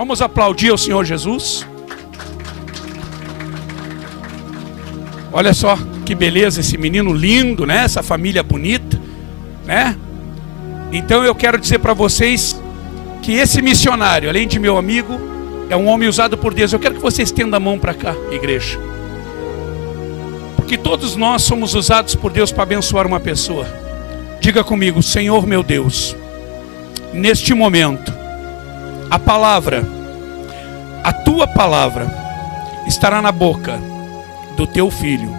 Vamos aplaudir ao Senhor Jesus. Olha só que beleza, esse menino lindo, né? Essa família bonita, né? Então eu quero dizer para vocês que esse missionário, além de meu amigo, é um homem usado por Deus. Eu quero que você estenda a mão para cá, igreja. Porque todos nós somos usados por Deus para abençoar uma pessoa. Diga comigo: Senhor meu Deus, neste momento, a palavra, a tua palavra, estará na boca do teu filho.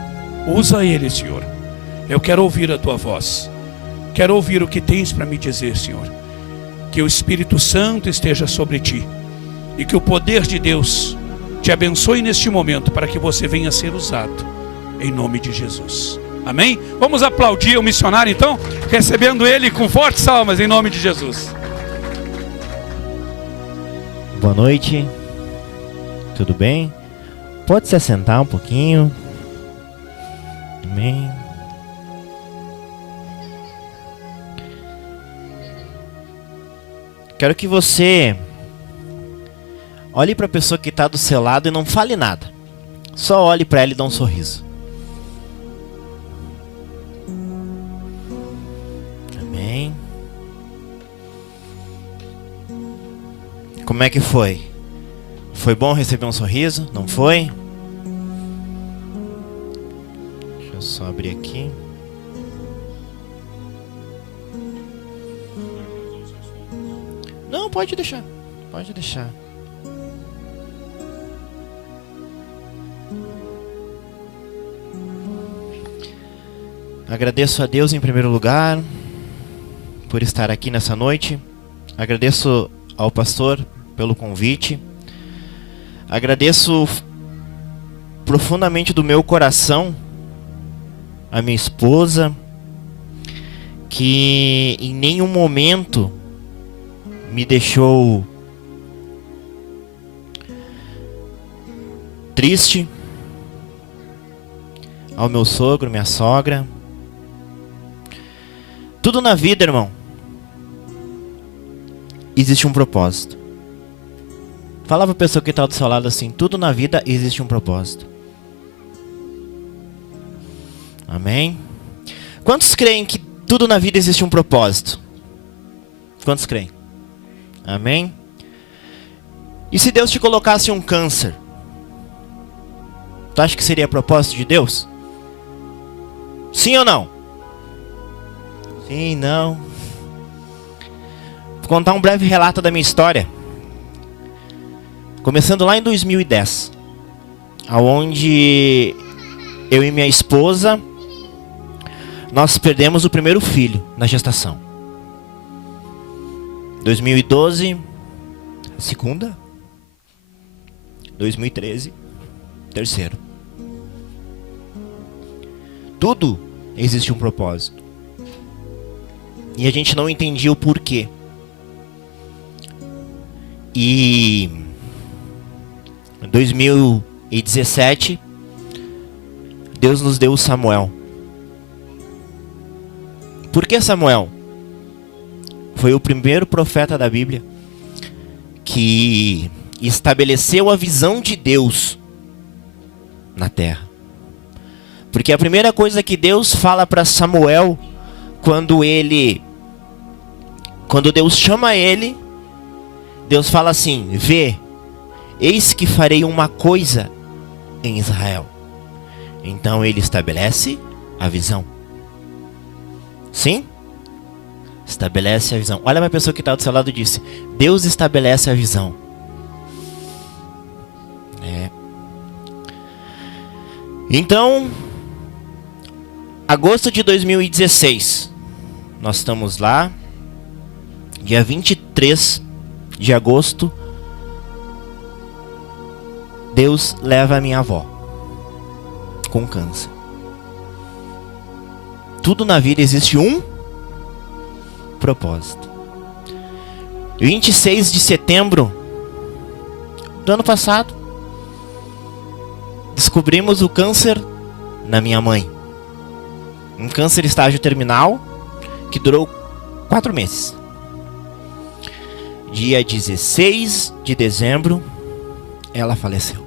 Usa ele, Senhor. Eu quero ouvir a tua voz. Quero ouvir o que tens para me dizer, Senhor. Que o Espírito Santo esteja sobre ti. E que o poder de Deus te abençoe neste momento, para que você venha a ser usado. Em nome de Jesus. Amém? Vamos aplaudir o missionário então, recebendo ele com fortes salvas em nome de Jesus. Boa noite. Tudo bem? Pode se assentar um pouquinho. Amém. Quero que você olhe para a pessoa que está do seu lado e não fale nada. Só olhe para ela e dê um sorriso. Amém. Como é que foi? Foi bom receber um sorriso? Não foi? Deixa eu só abrir aqui. Não, pode deixar. Pode deixar. Agradeço a Deus em primeiro lugar por estar aqui nessa noite. Agradeço ao pastor pelo convite. Agradeço profundamente do meu coração a minha esposa, que em nenhum momento me deixou triste. Ao meu sogro, minha sogra. Tudo na vida, irmão, existe um propósito. Fala pra pessoa que está do seu lado assim: tudo na vida existe um propósito. Amém? Quantos creem que tudo na vida existe um propósito? Quantos creem? Amém? E se Deus te colocasse um câncer, tu acha que seria propósito de Deus? Sim ou não? Sim, não. Vou contar um breve relato da minha história. Começando lá em 2010, aonde eu e minha esposa, nós perdemos o primeiro filho na gestação. 2012, segunda. 2013, terceiro. Tudo existe um propósito. E a gente não entendia o porquê. E em 2017, Deus nos deu o Samuel. Por que Samuel? Foi o primeiro profeta da Bíblia que estabeleceu a visão de Deus na terra. Porque a primeira coisa que Deus fala para Samuel, quando Deus chama ele, Deus fala assim: vê, eis que farei uma coisa em Israel. Então ele estabelece a visão. Sim? Estabelece a visão. Olha para a pessoa que está do seu lado e disse: Deus estabelece a visão. Então, agosto de 2016, nós estamos lá, dia 23 de agosto, Deus leva a minha avó com câncer. Tudo na vida existe um propósito. 26 de setembro do ano passado, descobrimos o câncer na minha mãe. Um câncer estágio terminal que durou 4 meses. Dia 16 de dezembro, ela faleceu.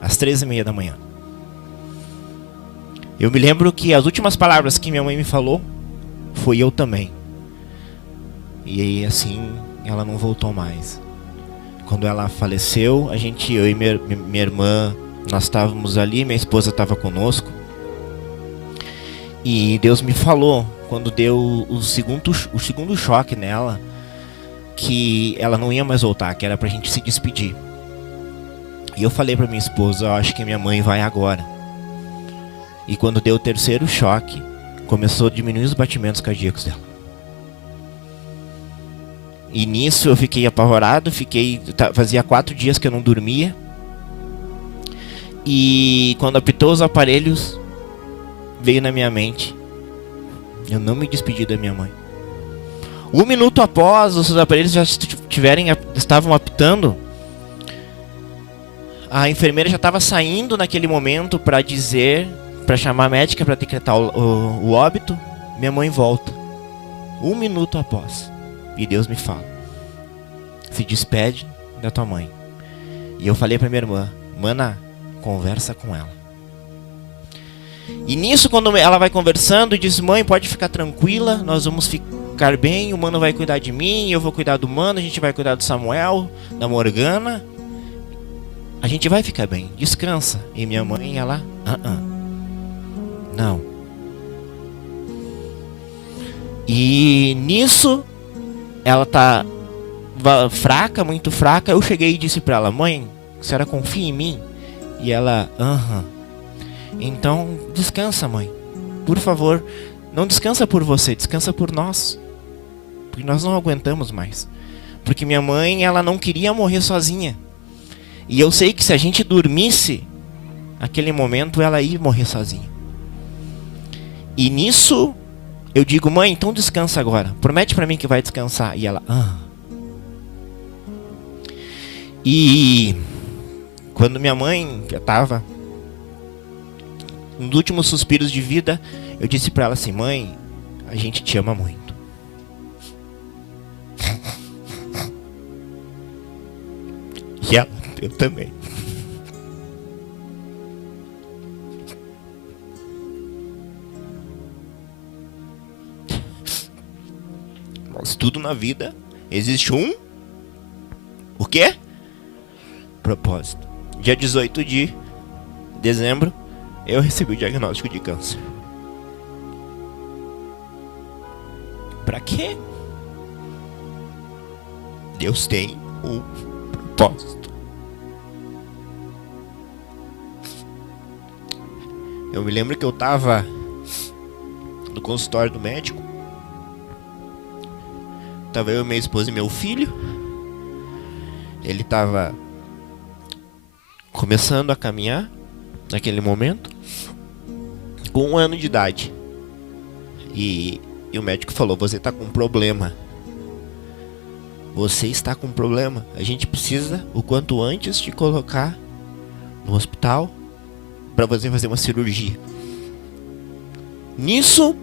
Às 13h30 da manhã. Eu me lembro que as últimas palavras que minha mãe me falou foi eu também. E aí assim, ela não voltou mais. Quando ela faleceu, eu e minha irmã, nós estávamos ali, minha esposa estava conosco. E Deus me falou, quando deu o segundo choque nela, que ela não ia mais voltar, que era pra gente se despedir. E eu falei pra minha esposa, eu acho que minha mãe vai agora. E quando deu o terceiro choque, começou a diminuir os batimentos cardíacos dela. E nisso eu fiquei apavorado, fazia 4 dias que eu não dormia. E quando apitou os aparelhos, veio na minha mente, eu não me despedi da minha mãe. 1 minuto após os aparelhos já estavam apitando, a enfermeira já estava saindo naquele momento para chamar a médica para decretar o óbito. Minha mãe volta 1 minuto após, e Deus me fala: se despede da tua mãe. E eu falei para minha irmã: mana, conversa com ela. E nisso, quando ela vai conversando, diz: mãe, pode ficar tranquila, nós vamos ficar bem, o mano vai cuidar de mim, eu vou cuidar do mano, a gente vai cuidar do Samuel, da Morgana, a gente vai ficar bem, descansa. E minha mãe, ela, não. E nisso, ela tá fraca, muito fraca. Eu cheguei e disse pra ela: mãe, a senhora confia em mim? E ela, então descansa, mãe, por favor. Não descansa por você, descansa por nós, porque nós não aguentamos mais. Porque minha mãe, ela não queria morrer sozinha. E eu sei que se a gente dormisse naquele momento, ela ia morrer sozinha. E nisso eu digo: mãe, então descansa agora, promete pra mim que vai descansar. E ela, E quando minha mãe já estava nos últimos suspiros de vida, eu disse pra ela assim: mãe, a gente te ama muito. E ela, eu também. Mas tudo na vida existe o quê? Propósito. Dia 18 de dezembro, eu recebi o diagnóstico de câncer. Pra quê? Deus tem um propósito. Eu me lembro que eu tava no consultório do médico. Tava eu, minha esposa e meu filho. Ele tava começando a caminhar naquele momento, com 1 ano de idade. E o médico falou: você tá com um problema. Você está com um problema. A gente precisa, o quanto antes, te colocar no hospital para você fazer uma cirurgia. Nisso,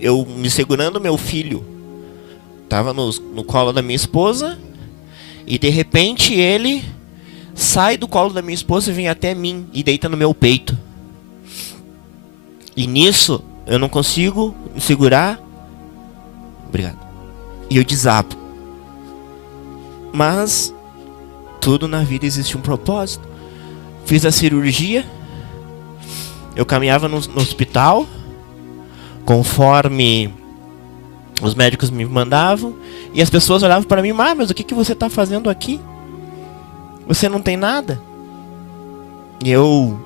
eu me segurando meu filho, tava no colo da minha esposa, e de repente ele sai do colo da minha esposa e vem até mim e deita no meu peito. E nisso eu não consigo me segurar. Obrigado. E eu desabo. Mas tudo na vida existe um propósito. Fiz a cirurgia. Eu caminhava no hospital conforme os médicos me mandavam, e as pessoas olhavam para mim: mas o que você está fazendo aqui? Você não tem nada. E eu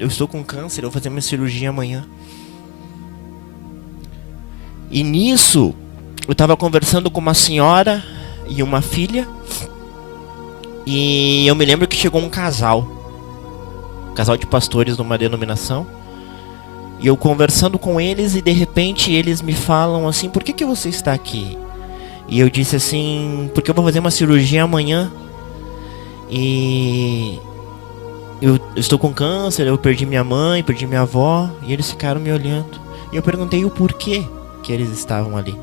estou com câncer, eu vou fazer minha cirurgia amanhã. E nisso, eu estava conversando com uma senhora e uma filha, e eu me lembro que chegou um casal de pastores de uma denominação, e eu conversando com eles, e de repente eles me falam assim: por que você está aqui? E eu disse assim: porque eu vou fazer uma cirurgia amanhã, e eu estou com câncer, eu perdi minha mãe, perdi minha avó. E eles ficaram me olhando, e eu perguntei o porquê. O que eles estavam ali.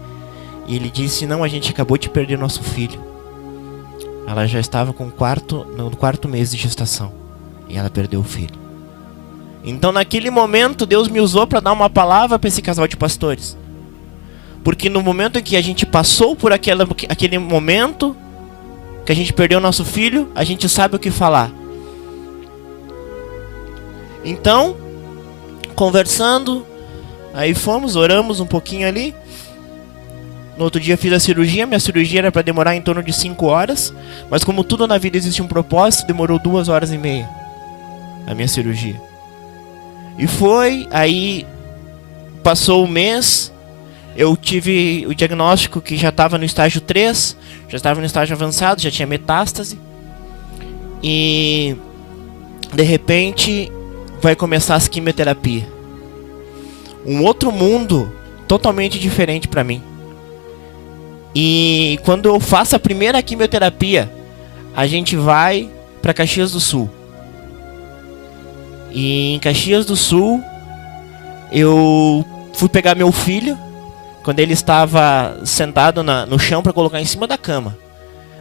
E ele disse, não, a gente acabou de perder nosso filho. Ela já estava no quarto mês de gestação. E ela perdeu o filho. Então naquele momento Deus me usou para dar uma palavra para esse casal de pastores. Porque no momento em que a gente passou por aquele momento que a gente perdeu nosso filho, a gente sabe o que falar. Então, conversando, aí fomos, oramos um pouquinho ali. No outro dia fiz a cirurgia. Minha cirurgia era para demorar em torno de 5 horas. Mas como tudo na vida existe um propósito, demorou 2 horas e meia a minha cirurgia. E foi, aí passou o mês. Eu tive o diagnóstico que já estava no estágio 3. Já estava no estágio avançado, já tinha metástase. E de repente vai começar as quimioterapia. Um outro mundo totalmente diferente para mim. E quando eu faço a primeira quimioterapia, a gente vai para Caxias do Sul. E em Caxias do Sul, eu fui pegar meu filho quando ele estava sentado no chão para colocar em cima da cama.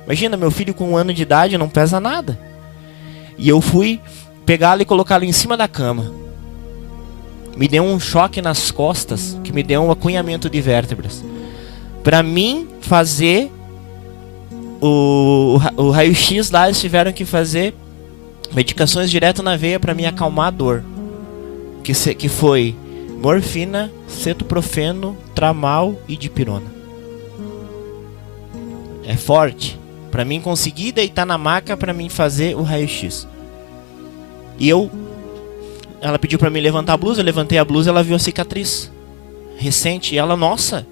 Imagina, meu filho com 1 ano de idade não pesa nada. E eu fui pegá-lo e colocá-lo em cima da cama. Me deu um choque nas costas, que me deu um acunhamento de vértebras. Para mim fazer o raio-x lá, eles tiveram que fazer medicações direto na veia para me acalmar a dor. Que foi morfina, cetoprofeno, tramal e dipirona. É forte. Para mim conseguir deitar na maca para mim fazer o raio-x. E ela pediu para mim levantar a blusa, eu levantei a blusa, ela viu a cicatriz recente. E ela, nossa,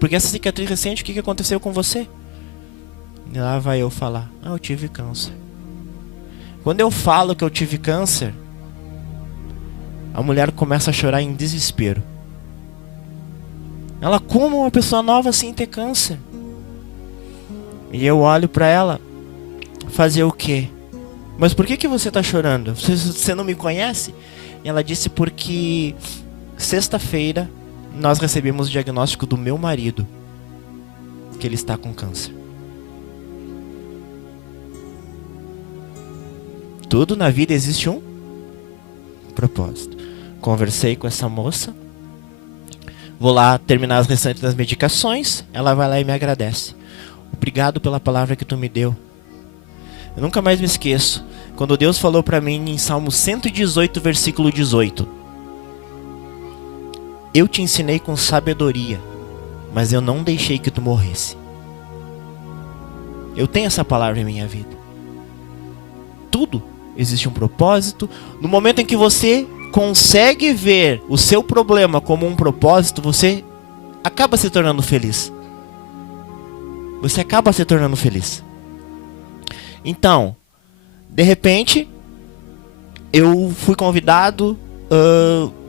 porque essa cicatriz recente, o que aconteceu com você? E lá vai eu falar, eu tive câncer. Quando eu falo que eu tive câncer, a mulher começa a chorar em desespero. Ela, como uma pessoa nova assim ter câncer? E eu olho para ela, fazer o quê? Mas por que você está chorando? Você não me conhece? E ela disse, porque sexta-feira nós recebemos o diagnóstico do meu marido, que ele está com câncer. Tudo na vida existe um propósito. Conversei com essa moça. Vou lá terminar as restantes das medicações. Ela vai lá e me agradece. Obrigado pela palavra que tu me deu. Eu nunca mais me esqueço. Quando Deus falou para mim em Salmo 118, versículo 18. Eu te ensinei com sabedoria, mas eu não deixei que tu morresse. Eu tenho essa palavra em minha vida. Tudo existe um propósito. No momento em que você consegue ver o seu problema como um propósito, você acaba se tornando feliz. Você acaba se tornando feliz. Então, de repente, eu fui convidado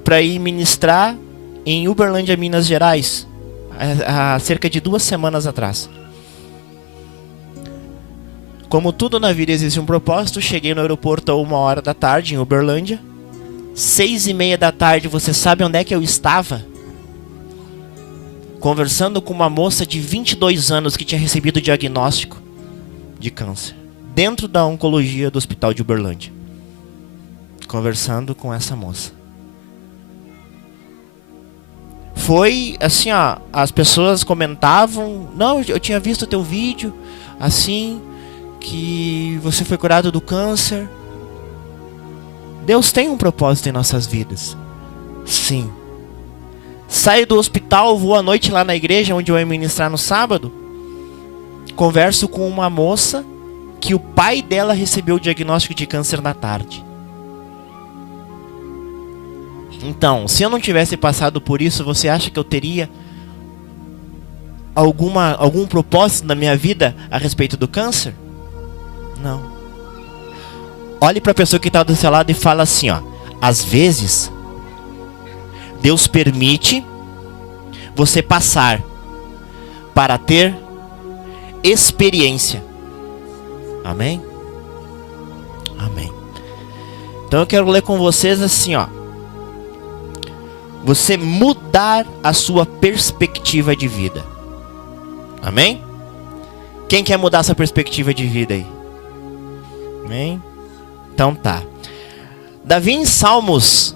para ir ministrar em Uberlândia, Minas Gerais, há cerca de 2 semanas atrás. Como tudo na vida existe um propósito, cheguei no aeroporto a 1h da tarde em Uberlândia. 6h30 da tarde, você sabe onde é que eu estava? Conversando com uma moça de 22 anos que tinha recebido o diagnóstico de câncer, dentro da oncologia do hospital de Uberlândia. Conversando com essa moça. Foi assim, ó, as pessoas comentavam, não, eu tinha visto teu vídeo, assim, que você foi curado do câncer. Deus tem um propósito em nossas vidas. Sim. Saio do hospital, vou à noite lá na igreja, onde eu ia ministrar no sábado. Converso com uma moça que o pai dela recebeu o diagnóstico de câncer na tarde. Então, se eu não tivesse passado por isso, você acha que eu teria algum propósito na minha vida a respeito do câncer? Não. Olhe para a pessoa que está do seu lado e fala assim, ó. Às vezes, Deus permite você passar para ter experiência. Amém? Amém. Então eu quero ler com vocês assim, ó. você mudar a sua perspectiva de vida. Amém? Quem quer mudar essa perspectiva de vida aí? Amém? Então tá. Davi em Salmos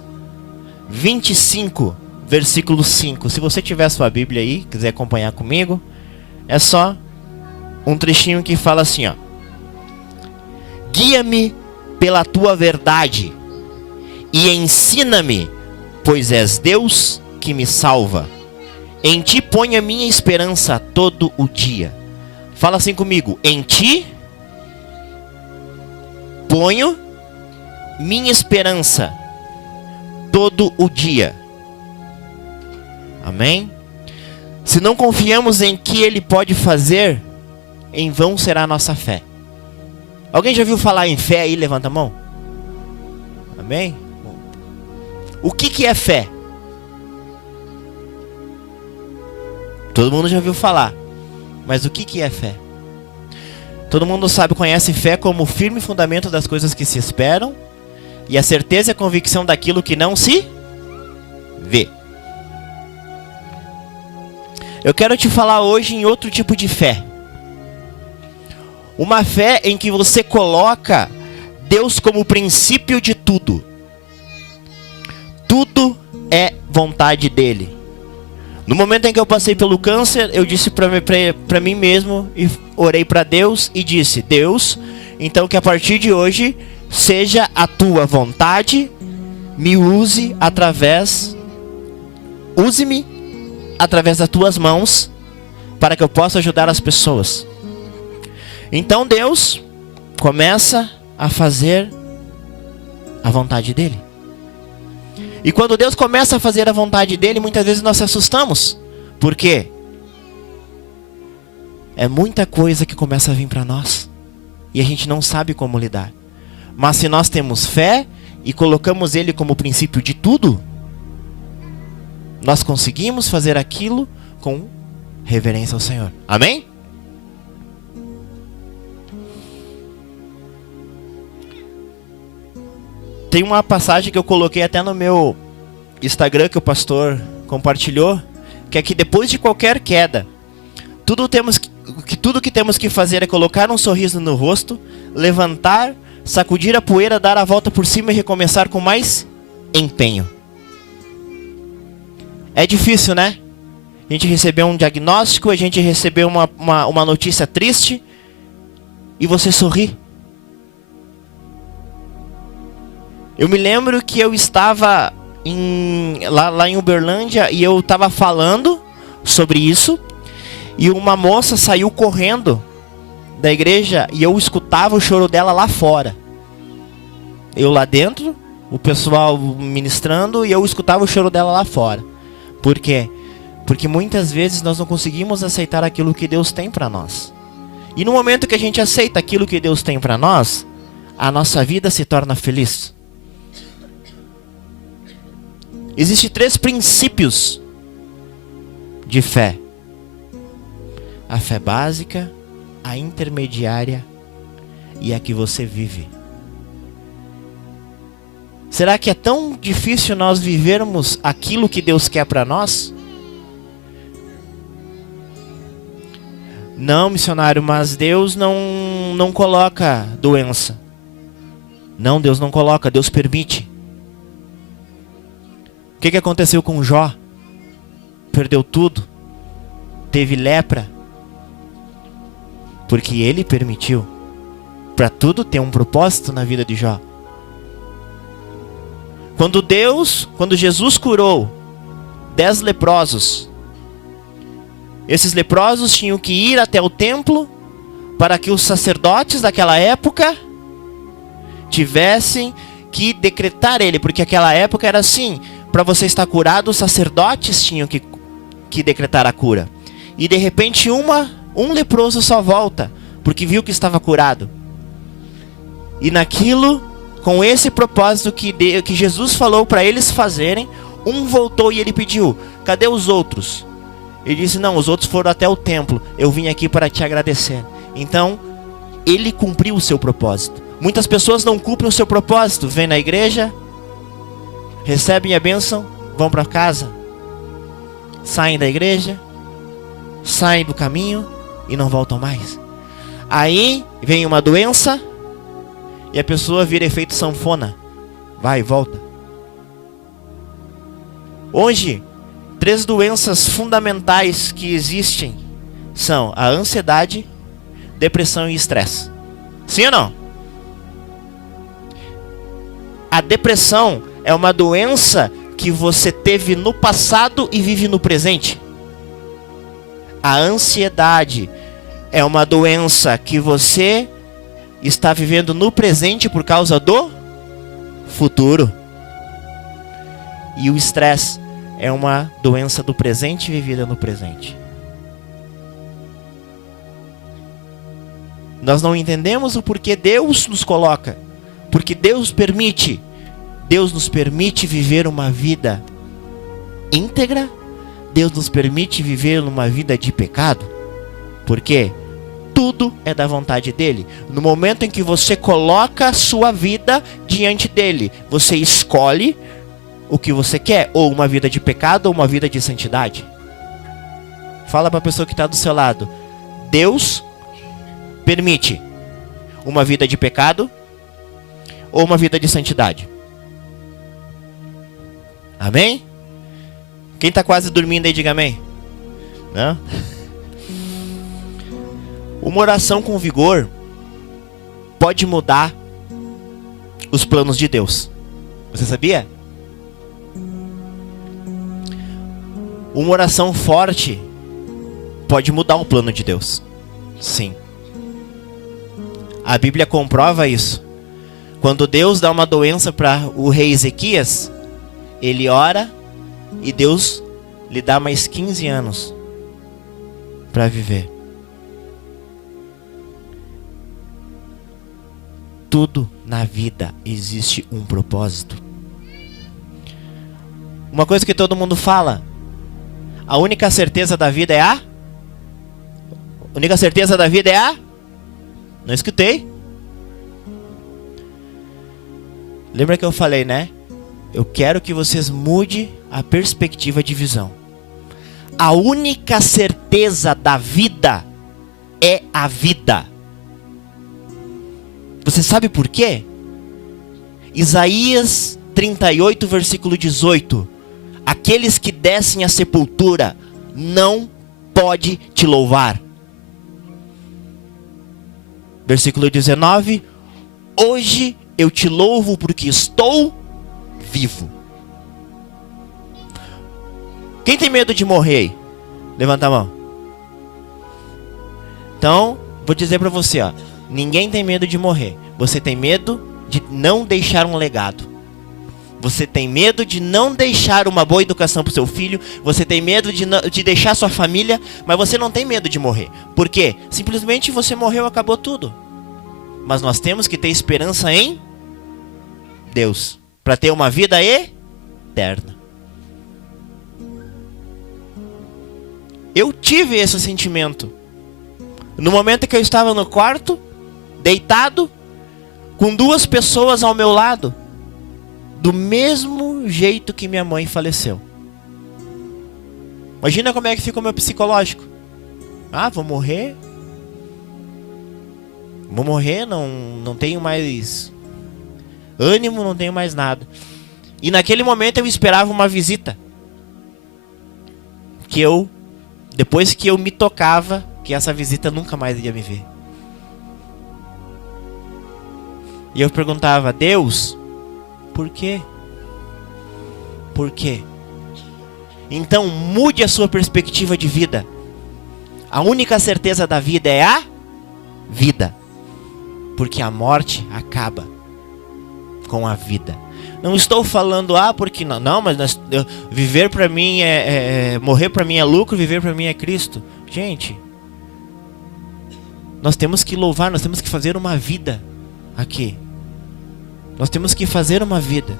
25, versículo 5. Se você tiver a sua Bíblia aí, quiser acompanhar comigo, é só um trechinho que fala assim, ó: guia-me pela tua verdade e ensina-me, pois és Deus que me salva. Em ti ponho a minha esperança todo o dia. Fala assim comigo: em ti ponho minha esperança todo o dia. Amém? Se não confiamos em que Ele pode fazer, em vão será a nossa fé. Alguém já viu falar em fé aí? Levanta a mão. Amém? O que é fé? Todo mundo já ouviu falar. Mas o que é fé? Todo mundo sabe, conhece fé como o firme fundamento das coisas que se esperam e a certeza e a convicção daquilo que não se vê. Eu quero te falar hoje em outro tipo de fé. Uma fé em que você coloca Deus como princípio de tudo. Tudo é vontade dele. No momento em que eu passei pelo câncer, eu disse para mim mesmo, e orei para Deus e disse: Deus, então que a partir de hoje seja a tua vontade, use-me através das tuas mãos, para que eu possa ajudar as pessoas. Então Deus começa a fazer a vontade dele. E quando Deus começa a fazer a vontade dele, muitas vezes nós se assustamos. Por quê? É muita coisa que começa a vir para nós e a gente não sabe como lidar. Mas se nós temos fé e colocamos ele como princípio de tudo, nós conseguimos fazer aquilo com reverência ao Senhor. Amém? Tem uma passagem que eu coloquei até no meu Instagram, que o pastor compartilhou, que é que depois de qualquer queda, tudo que temos que fazer é colocar um sorriso no rosto, levantar, sacudir a poeira, dar a volta por cima e recomeçar com mais empenho. É difícil, né? A gente recebeu um diagnóstico, a gente recebeu uma notícia triste e você sorri. Eu me lembro que eu estava lá em Uberlândia e eu estava falando sobre isso. E uma moça saiu correndo da igreja e eu escutava o choro dela lá fora. Eu lá dentro, o pessoal ministrando, e eu escutava o choro dela lá fora. Por quê? Porque muitas vezes nós não conseguimos aceitar aquilo que Deus tem para nós. E no momento que a gente aceita aquilo que Deus tem para nós, a nossa vida se torna feliz. Existem 3 princípios de fé: a fé básica, a intermediária e a que você vive. Será que é tão difícil nós vivermos aquilo que Deus quer para nós? Não, missionário, mas Deus não coloca doença. Não, Deus não coloca, Deus permite. O que aconteceu com Jó? Perdeu tudo, teve lepra, porque ele permitiu. Para tudo ter um propósito na vida de Jó. Quando Jesus curou 10 leprosos, esses leprosos tinham que ir até o templo para que os sacerdotes daquela época tivessem que decretar ele, porque aquela época era assim: para você estar curado, os sacerdotes tinham que decretar a cura. E de repente um leproso só volta, porque viu que estava curado. E naquilo, com esse propósito que Jesus falou para eles fazerem, um voltou e ele pediu: cadê os outros? Ele disse: não, os outros foram até o templo, eu vim aqui para te agradecer. Então, ele cumpriu o seu propósito. Muitas pessoas não cumprem o seu propósito, vêm na igreja, recebem a bênção, vão para casa, saem da igreja, saem do caminho e não voltam mais. Aí vem uma doença e a pessoa vira efeito sanfona, vai e volta. Hoje, 3 doenças fundamentais que existem são a ansiedade, depressão e estresse. Sim ou não? A depressão é uma doença que você teve no passado e vive no presente. A ansiedade é uma doença que você está vivendo no presente por causa do futuro. E o estresse é uma doença do presente vivida no presente. Nós não entendemos o porquê Deus nos coloca. Porque Deus nos permite viver uma vida íntegra. Deus nos permite viver uma vida de pecado. Porque tudo é da vontade dele. No momento em que você coloca a sua vida diante dele, você escolhe o que você quer. Ou uma vida de pecado ou uma vida de santidade. Fala para a pessoa que está do seu lado. Deus permite uma vida de pecado ou uma vida de santidade? Amém? Quem está quase dormindo aí, diga amém. Não? Uma oração com vigor pode mudar os planos de Deus. Você sabia? Uma oração forte pode mudar o plano de Deus. Sim. A Bíblia comprova isso. Quando Deus dá uma doença para o rei Ezequias, ele ora e Deus lhe dá mais 15 anos para viver. Tudo na vida existe um propósito. Uma coisa que todo mundo fala: a única certeza da vida é a... única certeza da vida é a... Não escutei. Lembra que eu falei, né? Eu quero que vocês mudem a perspectiva de visão. A única certeza da vida é a vida. Você sabe por quê? Isaías 38, versículo 18. Aqueles que descem à sepultura não pode te louvar. Versículo 19. Hoje eu te louvo porque estou vivo. Quem tem medo de morrer? Levanta a mão. Então, vou dizer para você, ó. Ninguém tem medo de morrer. Você tem medo de não deixar um legado. Você tem medo de não deixar uma boa educação para o seu filho. Você tem medo de deixar sua família. Mas você não tem medo de morrer. Por quê? Simplesmente você morreu, acabou tudo. Mas nós temos que ter esperança em Deus, para ter uma vida eterna. Eu tive esse sentimento no momento que eu estava no quarto, deitado, com 2 pessoas ao meu lado, do mesmo jeito que minha mãe faleceu. Imagina como é que fica o meu psicológico. Vou morrer, não tenho mais ânimo, não tenho mais nada. E naquele momento eu esperava uma visita. Depois que eu me tocava, que essa visita nunca mais iria me ver. E eu perguntava: Deus, por quê? Por quê? Então mude a sua perspectiva de vida. A única certeza da vida é a vida. Porque a morte acaba com a vida. Não estou falando, porque não. Não, mas viver para mim morrer para mim é lucro, viver para mim é Cristo. Gente, nós temos que louvar, nós temos que fazer uma vida aqui. Nós temos que fazer uma vida.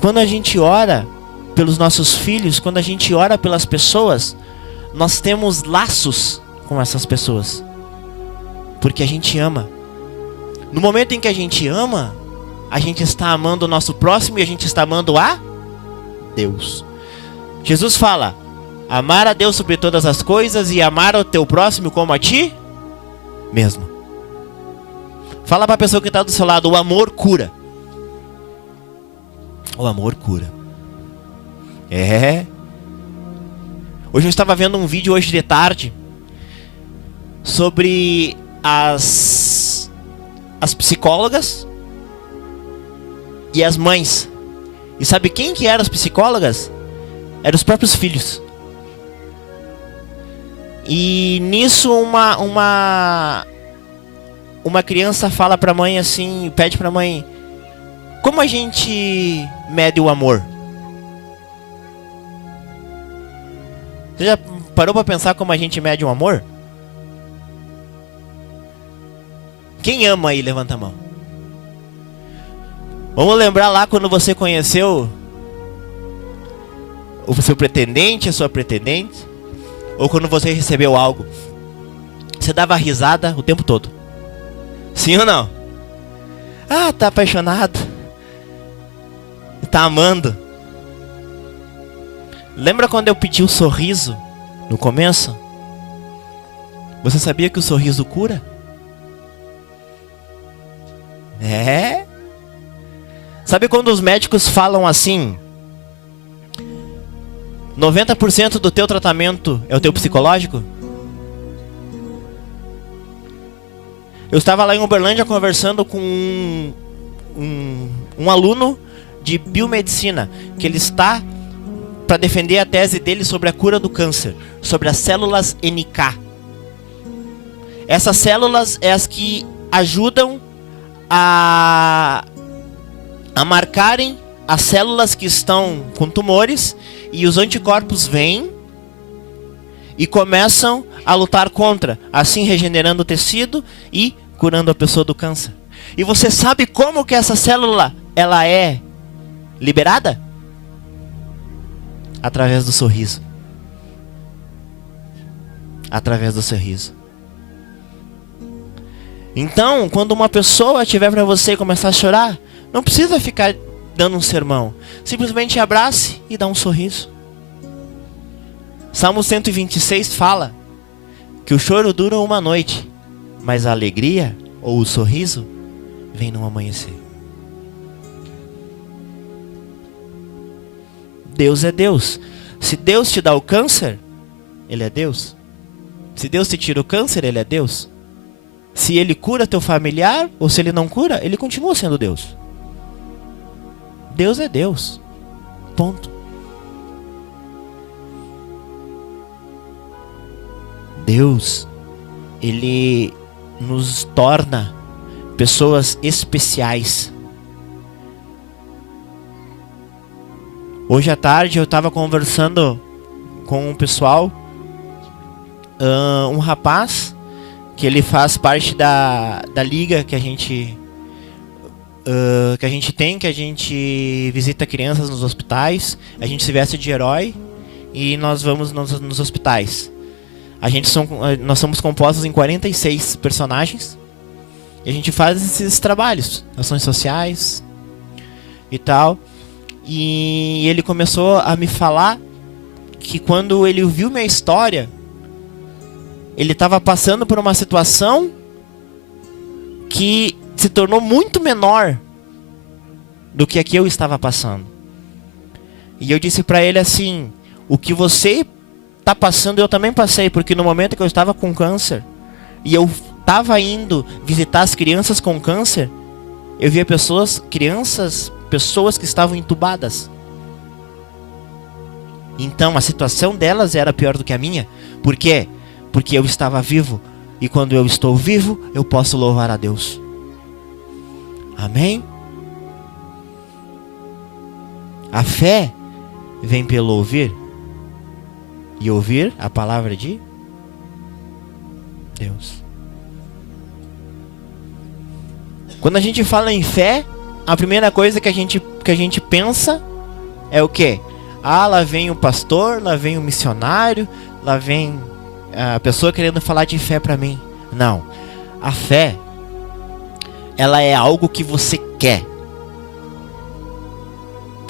Quando a gente ora pelos nossos filhos, quando a gente ora pelas pessoas, nós temos laços com essas pessoas. Porque a gente ama. No momento em que a gente ama, a gente está amando o nosso próximo e a gente está amando a Deus. Jesus fala: amar a Deus sobre todas as coisas e amar o teu próximo como a ti mesmo. Fala para a pessoa que está do seu lado: o amor cura. O amor cura. Hoje eu estava vendo um vídeo hoje de tarde sobre as psicólogas e as mães. E sabe quem que eram as psicólogas? Eram os próprios filhos. E nisso uma criança fala pra mãe assim, pede pra mãe: como a gente mede o amor? Você já parou pra pensar como a gente mede o amor? Quem ama aí, levanta a mão. Vamos lembrar lá quando você conheceu o seu pretendente, a sua pretendente, ou quando você recebeu algo. Você dava risada o tempo todo. Sim ou não? Ah, tá apaixonado. Tá amando. Lembra quando eu pedi o sorriso no começo? Você sabia que o sorriso cura? Sabe quando os médicos falam assim: 90% do teu tratamento é o teu psicológico? Eu estava lá em Uberlândia conversando com um aluno de biomedicina, que ele está para defender a tese dele sobre a cura do câncer, sobre as células NK. Essas células é as que ajudam a marcarem as células que estão com tumores, e os anticorpos vêm e começam a lutar contra, assim regenerando o tecido e curando a pessoa do câncer. E você sabe como que essa célula ela é liberada? Através do sorriso. Através do sorriso. Então, quando uma pessoa estiver para você e começar a chorar, não precisa ficar dando um sermão. Simplesmente abrace e dá um sorriso. Salmo 126 fala que o choro dura uma noite, mas a alegria ou o sorriso vem no amanhecer. Deus é Deus. Se Deus te dá o câncer, Ele é Deus. Se Deus te tira o câncer, Ele é Deus. Se Ele cura teu familiar, ou se Ele não cura, Ele continua sendo Deus. Deus é Deus. Ponto. Deus, Ele nos torna pessoas especiais. Hoje à tarde eu estava conversando com um pessoal, um rapaz, que ele faz parte da liga que a gente tem, que a gente visita crianças nos hospitais, a gente se veste de herói e nós vamos nos hospitais. Nós somos compostos em 46 personagens e a gente faz esses trabalhos, ações sociais e tal. E ele começou a me falar que quando ele viu minha história, ele estava passando por uma situação que se tornou muito menor do que a que eu estava passando. E eu disse para ele assim: o que você está passando eu também passei, porque no momento que eu estava com câncer e eu estava indo visitar as crianças com câncer, eu via pessoas que estavam entubadas. Então a situação delas era pior do que a minha. Por quê? Porque eu estava vivo, e quando eu estou vivo, eu posso louvar a Deus. Amém? A fé vem pelo ouvir, e ouvir a palavra de Deus. Quando a gente fala em fé, a primeira coisa que a gente pensa é o quê? Ah, lá vem o pastor, lá vem o missionário, lá vem a pessoa querendo falar de fé para mim. Não. A fé, ela é algo que você quer.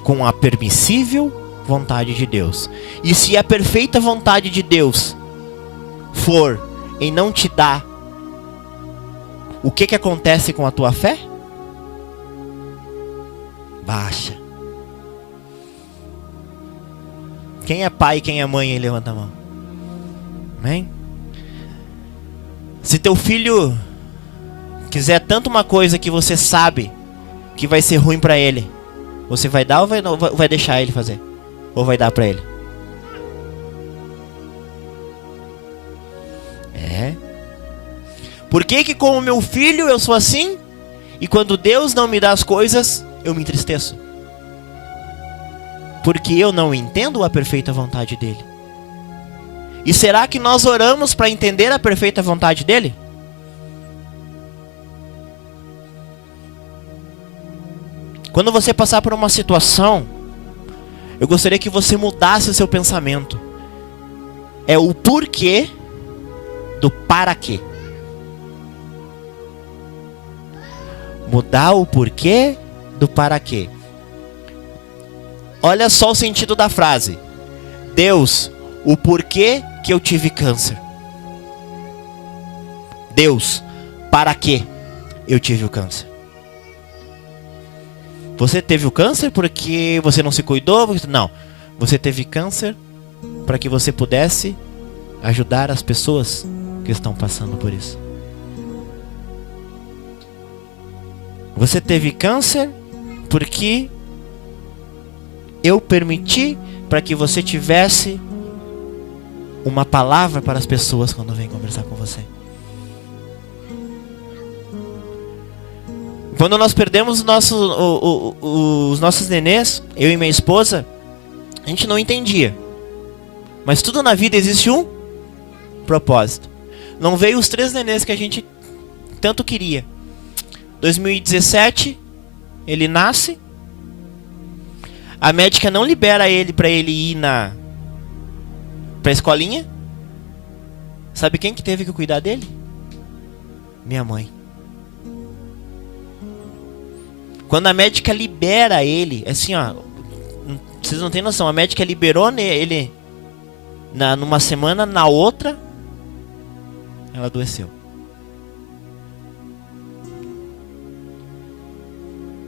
com a permissível vontade de Deus. E se a perfeita vontade de Deus for em não te dar, o que acontece com a tua fé? Baixa. Quem é pai e quem é mãe aí, levanta a mão. Amém? Se teu filho quiser tanto uma coisa que você sabe que vai ser ruim pra ele, você vai dar ou vai deixar ele fazer? Ou vai dar pra ele? É. Por que com o meu filho eu sou assim? E quando Deus não me dá as coisas, eu me entristeço? Porque eu não entendo a perfeita vontade dele. E será que nós oramos para entender a perfeita vontade dele? Quando você passar por uma situação, eu gostaria que você mudasse o seu pensamento. É o porquê do para quê. Mudar o porquê do para quê. Olha só o sentido da frase. Deus, o porquê que eu tive câncer. Deus, para que eu tive o câncer? Você teve o câncer porque você não se cuidou? Não. Você teve câncer para que você pudesse ajudar as pessoas que estão passando por isso. Você teve câncer porque eu permiti para que você tivesse uma palavra para as pessoas quando vêm conversar com você. Quando nós perdemos os nossos nenês, eu e minha esposa, a gente não entendia. Mas tudo na vida existe um propósito. Não veio os 3 nenês que a gente tanto queria. 2017, ele nasce. A médica não libera ele para ele ir pra escolinha. Sabe quem que teve que cuidar dele? Minha mãe. Quando a médica libera ele, assim ó, vocês não têm noção, a médica liberou ele numa semana, na outra, ela adoeceu.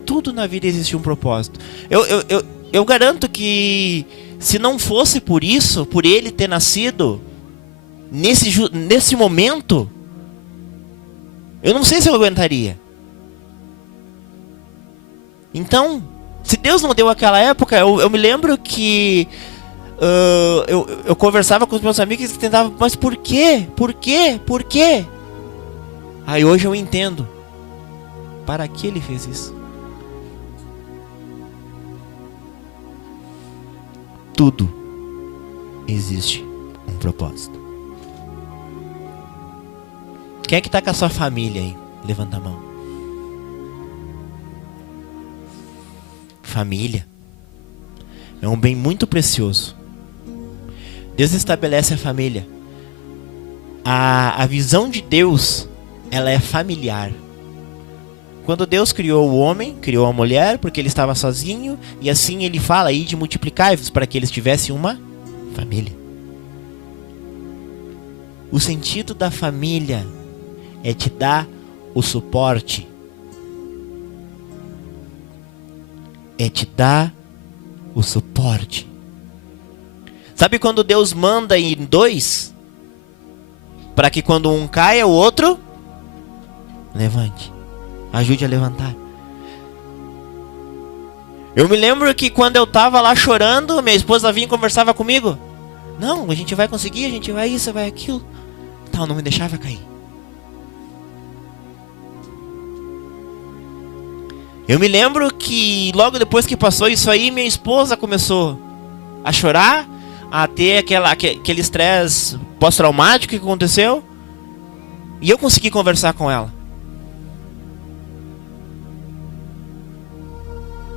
Tudo na vida existe um propósito. Eu garanto que se não fosse por isso, por ele ter nascido nesse momento, eu não sei se eu aguentaria. Então, se Deus não deu aquela época, eu me lembro que eu conversava com os meus amigos e tentava, mas por quê? Por quê? Por quê? Aí hoje eu entendo. Para que ele fez isso? Tudo existe um propósito. Quem é que está com a sua família aí? Levanta a mão. Família é um bem muito precioso. Deus estabelece a família. A visão de Deus, ela é familiar. Quando Deus criou o homem, criou a mulher, porque ele estava sozinho, e assim ele fala aí de multiplicai-vos, para que eles tivessem uma família. O sentido da família é te dar o suporte, é te dar o suporte. Sabe quando Deus manda em 2? Para que quando um caia, o outro levante. Ajude a levantar. Eu me lembro que quando eu tava lá chorando, minha esposa vinha e conversava comigo. Não, a gente vai conseguir, a gente vai isso, vai aquilo. Então, não me deixava cair. Eu me lembro que logo depois que passou isso aí, minha esposa começou a chorar, a ter aquele estresse pós-traumático que aconteceu. E eu consegui conversar com ela.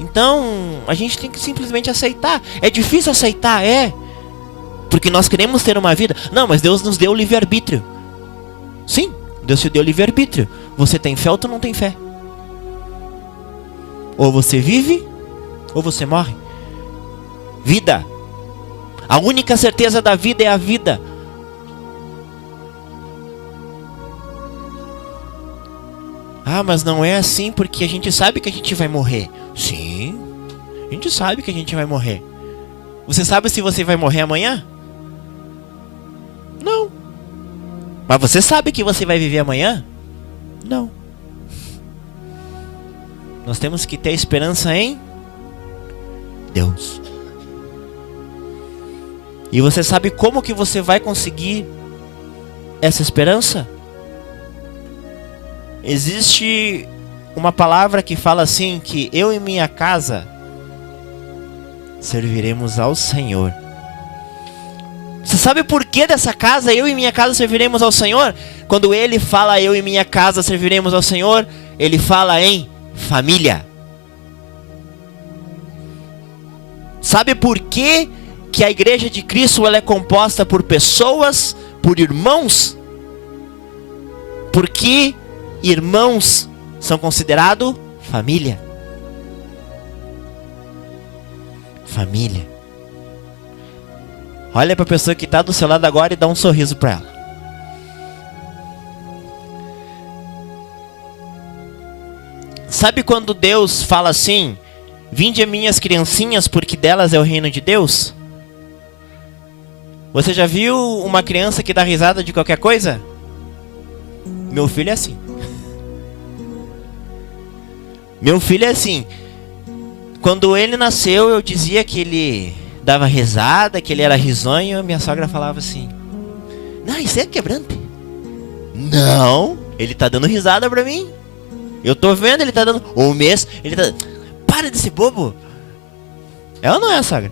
Então, a gente tem que simplesmente aceitar. É difícil aceitar, é. Porque nós queremos ter uma vida. Não, mas Deus nos deu o livre-arbítrio. Sim, Deus te deu o livre-arbítrio. Você tem fé ou tu não tem fé? Ou você vive, ou você morre. Vida. A única certeza da vida é a vida. Ah, mas não é assim porque a gente sabe que a gente vai morrer. Sim, a gente sabe que a gente vai morrer. Você sabe se você vai morrer amanhã? Não. Mas você sabe que você vai viver amanhã? Não. Nós temos que ter esperança em Deus. E você sabe como que você vai conseguir essa esperança? Existe uma palavra que fala assim, que eu e minha casa serviremos ao Senhor. Você sabe por que dessa casa, eu e minha casa serviremos ao Senhor? Quando ele fala eu e minha casa serviremos ao Senhor, ele fala em família. Sabe por que a igreja de Cristo ela é composta por pessoas, por irmãos? Porque irmãos são considerados família. Família. Olha para a pessoa que está do seu lado agora e dá um sorriso para ela. Sabe quando Deus fala assim: vinde a minhas criancinhas, porque delas é o reino de Deus? Você já viu uma criança que dá risada de qualquer coisa? Meu filho é assim. Meu filho é assim. Quando ele nasceu, eu dizia que ele dava risada, que ele era risonho. Minha sogra falava assim: não, isso é quebrante. Não, ele tá dando risada pra mim. Eu tô vendo, ele tá dando. Um mês, ele tá. Para de ser bobo. É ou não é, sogra?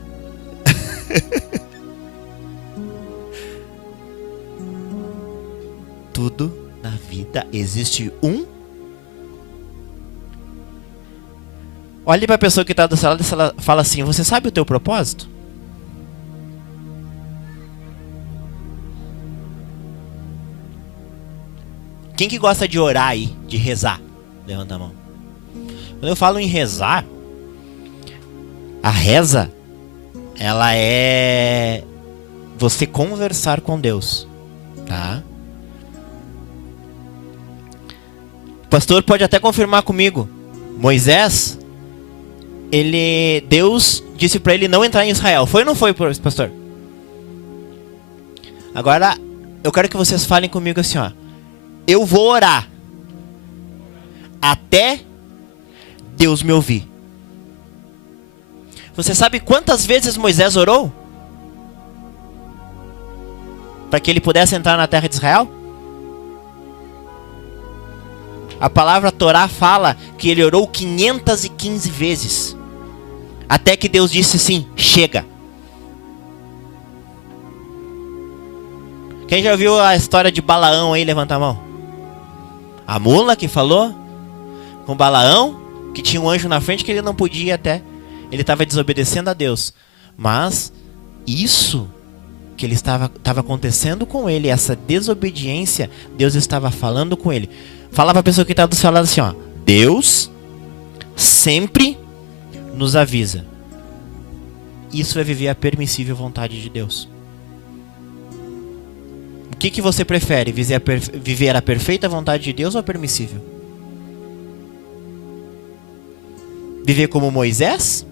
Tudo na vida existe um. Olhe para a pessoa que está do seu lado e ela fala assim: você sabe o teu propósito? Quem que gosta de orar aí, de rezar? Levanta a mão. Quando eu falo em rezar, a reza, ela é você conversar com Deus, tá? O pastor pode até confirmar comigo. Moisés, Deus disse para ele não entrar em Israel. Foi ou não foi, pastor? Agora, eu quero que vocês falem comigo assim, ó. Eu vou orar até Deus me ouvir. Você sabe quantas vezes Moisés orou para que ele pudesse entrar na terra de Israel? A palavra Torá fala que ele orou 515 vezes. Até que Deus disse assim: chega. Quem já ouviu a história de Balaão aí? Levanta a mão. A mula que falou com Balaão, que tinha um anjo na frente que ele não podia até. Ele estava desobedecendo a Deus. Mas isso que ele estava acontecendo com ele, essa desobediência, Deus estava falando com ele. Fala para a pessoa que está do seu lado assim, ó. Deus sempre nos avisa. Isso é viver a permissível vontade de Deus. O que você prefere? Viver a perfeita vontade de Deus ou a permissível? Viver como Moisés?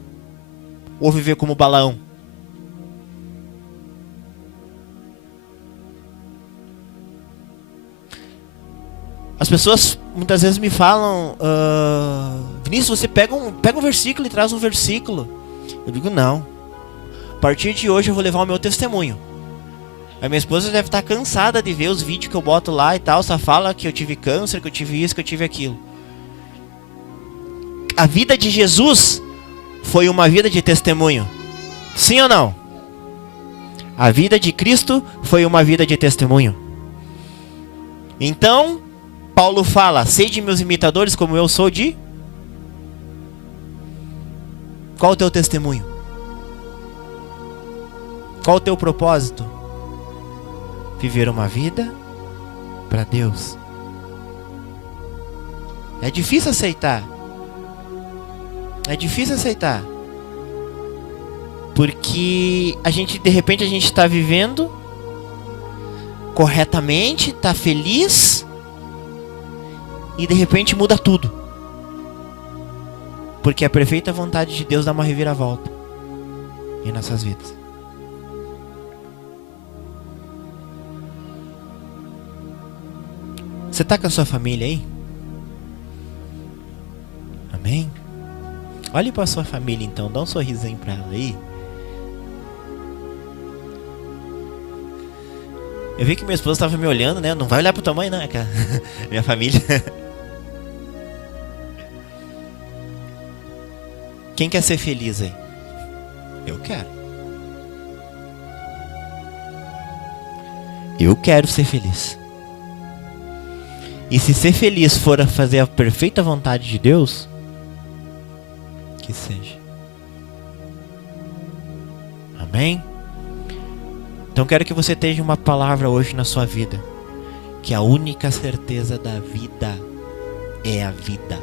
Ou viver como Balaão? As pessoas muitas vezes me falam: Vinícius, você pega um versículo e traz um versículo. Eu digo: não. A partir de hoje eu vou levar o meu testemunho. A minha esposa deve estar cansada de ver os vídeos que eu boto lá e tal. Só fala que eu tive câncer, que eu tive isso, que eu tive aquilo. A vida de Jesus foi uma vida de testemunho. Sim ou não? A vida de Cristo foi uma vida de testemunho. Então, Paulo fala: sede meus imitadores como eu sou de... Qual o teu testemunho? Qual o teu propósito? Viver uma vida para Deus. É difícil aceitar. É difícil aceitar. Porque de repente a gente está vivendo corretamente, está feliz, e de repente muda tudo. Porque a perfeita vontade de Deus dá uma reviravolta em nossas vidas. Você está com a sua família aí? Amém? Olhe para a sua família então, dá um sorrisinho para ela aí. Eu vi que minha esposa estava me olhando, né? Não vai olhar pro tamanho, não, cara. Minha família. Quem quer ser feliz aí? Eu quero. Eu quero ser feliz. E se ser feliz for fazer a perfeita vontade de Deus, que seja. Amém? Então quero que você tenha uma palavra hoje na sua vida, que a única certeza da vida é a vida.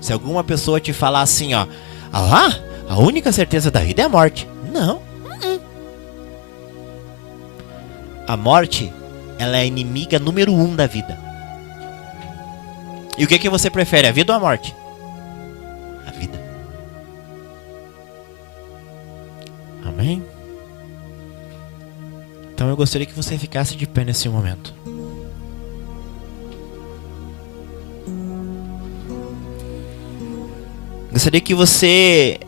Se alguma pessoa te falar assim, ó, a única certeza da vida é a morte. Não. A morte, ela é a inimiga número 1 da vida. E o que você prefere, a vida ou a morte? A vida. Amém? Então eu gostaria que você ficasse de pé nesse momento. Gostaria que você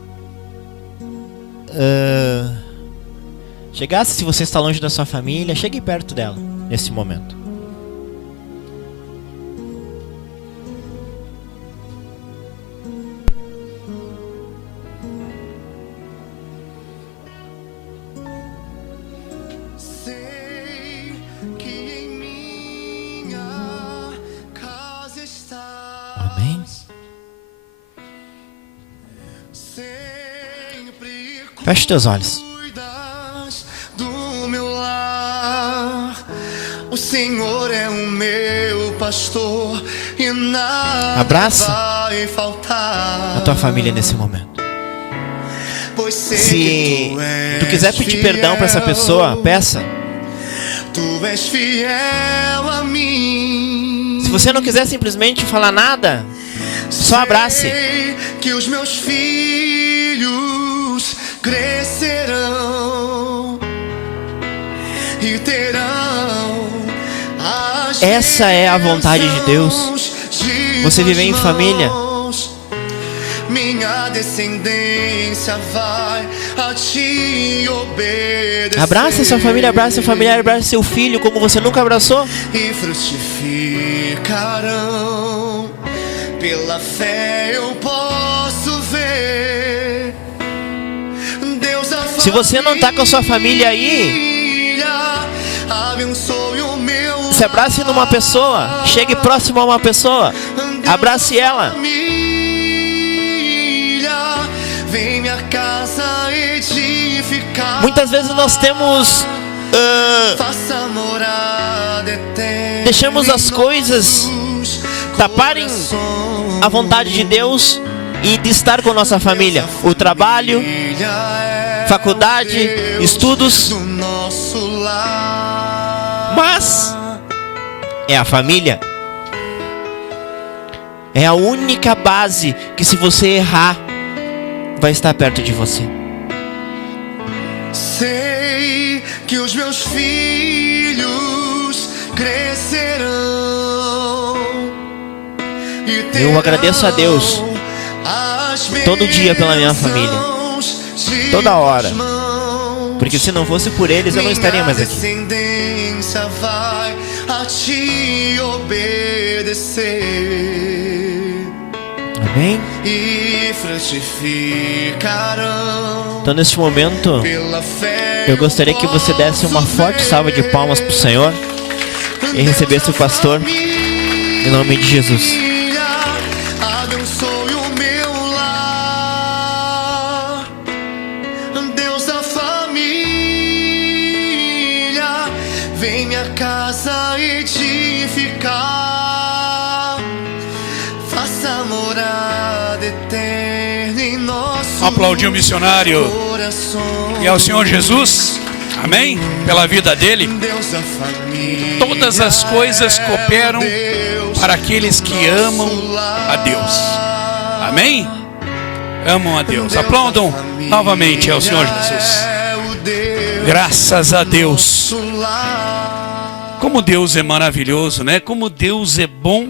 chegasse, se você está longe da sua família, chegue perto dela nesse momento. Amém? Feche teus olhos. Do meu lar, o Senhor é o meu pastor e nada Abraça vai faltar. a tua família nesse momento. Pois sei Se que tu quiser pedir perdão para essa pessoa, peça. Tu és fiel a mim. Se você não quiser simplesmente falar nada, só abrace. Sei que os meus filhos crescerão e terão as Essa é a vontade de Deus. Você viver em família. Minha descendência vai a ti obedecer. Abraça sua família, abraça seu familiar, abraça seu filho como você nunca abraçou. E frutificarão. Pela fé eu posso ver Deus a Se você não está com a sua família aí, abençoe o meu se abrace numa pessoa, chegue próximo a uma pessoa, abrace ela. Vem minha casa edificar. Muitas vezes nós temos Faça morada eterna. deixamos as coisas taparem a vontade de Deus e de estar com nossa família. O trabalho, faculdade, estudos. Do nosso lar. Mas é a família. É a única base que, se você errar, vai estar perto de você. Sei que os meus filhos crescerão e Eu agradeço a Deus todo dia pela minha família, toda hora, porque se não fosse por eles eu não estaria mais aqui. Minha descendência vai a ti obedecer. Amém? E frutificarão. Então neste momento Pela fé eu gostaria que você desse uma forte salva de palmas para o Senhor e recebesse o pastor em nome de Jesus. Abençoe o meu lar, Deus da família, vem minha casa edificar, faça morada eterna em nosso Aplaudir o missionário. coração. E ao Senhor Jesus, amém, pela vida dele, todas as coisas cooperam para aqueles que amam a Deus. Amém? Amam a Deus. Aplaudam novamente ao Senhor Jesus. Graças a Deus. Como Deus é maravilhoso, né? Como Deus é bom